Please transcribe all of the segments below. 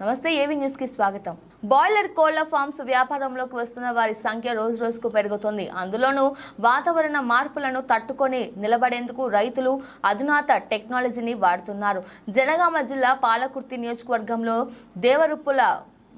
నమస్తే ఏవి న్యూస్కి స్వాగతం. బాయిలర్ కోళ్ళ ఫార్మ్స్ వ్యాపారంలోకి వస్తున్న వారి సంఖ్య రోజు రోజుకు పెరుగుతుంది. అందులోనూ వాతావరణ మార్పులను తట్టుకొని నిలబడేందుకు రైతులు అధునాత టెక్నాలజీని వాడుతున్నారు. జనగామ జిల్లా పాలకుర్తి నియోజకవర్గంలో దేవరుప్పుల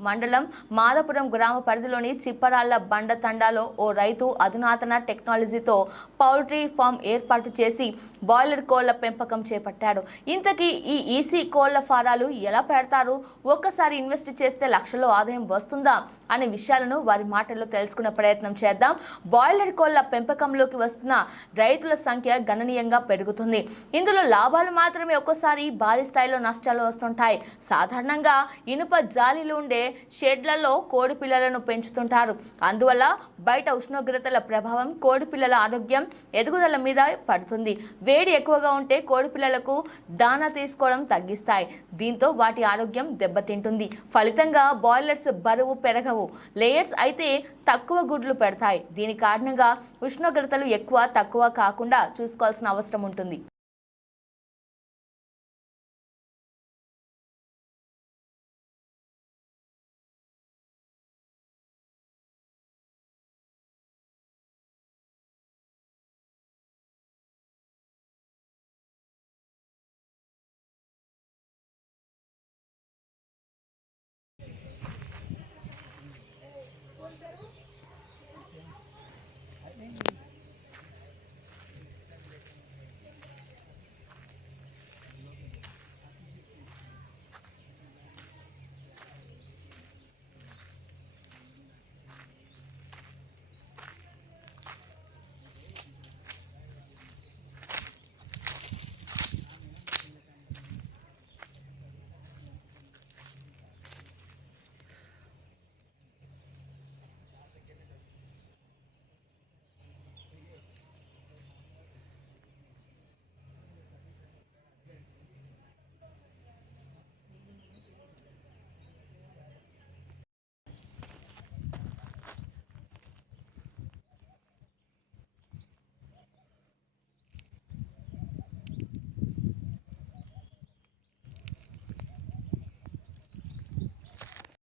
మండలం మాదపురం గ్రామ పరిధిలోని చిప్పరాళ్ళ బండ తండాలో ఓ రైతు అధునాతన టెక్నాలజీతో పౌల్ట్రీ ఫామ్ ఏర్పాటు చేసి బాయిలర్ కోళ్ళ పెంపకం చేపట్టాడు. ఇంతకీ ఈ ఈసీ కోళ్ళ ఫారాలు ఎలా పెడతారు? ఒక్కసారి ఇన్వెస్ట్ చేస్తే లక్షల్లో ఆదాయం వస్తుందా? అనే విషయాలను వారి మాటల్లో తెలుసుకునే ప్రయత్నం చేద్దాం. బాయిలర్ కోళ్ళ పెంపకంలోకి వస్తున్న రైతుల సంఖ్య గణనీయంగా పెరుగుతుంది. ఇందులో లాభాలు మాత్రమే ఒక్కోసారి భారీ స్థాయిలో నష్టాలు వస్తుంటాయి. సాధారణంగా ఇనుప జాలీలు ఉండే షెడ్లలో కోడి పిల్లలను పెంచుతుంటారు. అందువల్ల బయట ఉష్ణోగ్రతల ప్రభావం కోడి పిల్లల ఆరోగ్యం ఎదుగుదల మీద పడుతుంది. వేడి ఎక్కువగా ఉంటే కోడి పిల్లలకు దానా తీసుకోవడం తగ్గిస్తాయి. దీంతో వాటి ఆరోగ్యం దెబ్బతింటుంది. ఫలితంగా బాయిలర్స్ బరువు పెరగవు. లేయర్స్ అయితే తక్కువ గుడ్లు పెడతాయి. దీని కారణంగా ఉష్ణోగ్రతలు ఎక్కువ తక్కువ కాకుండా చూసుకోవాల్సిన అవసరం ఉంటుంది.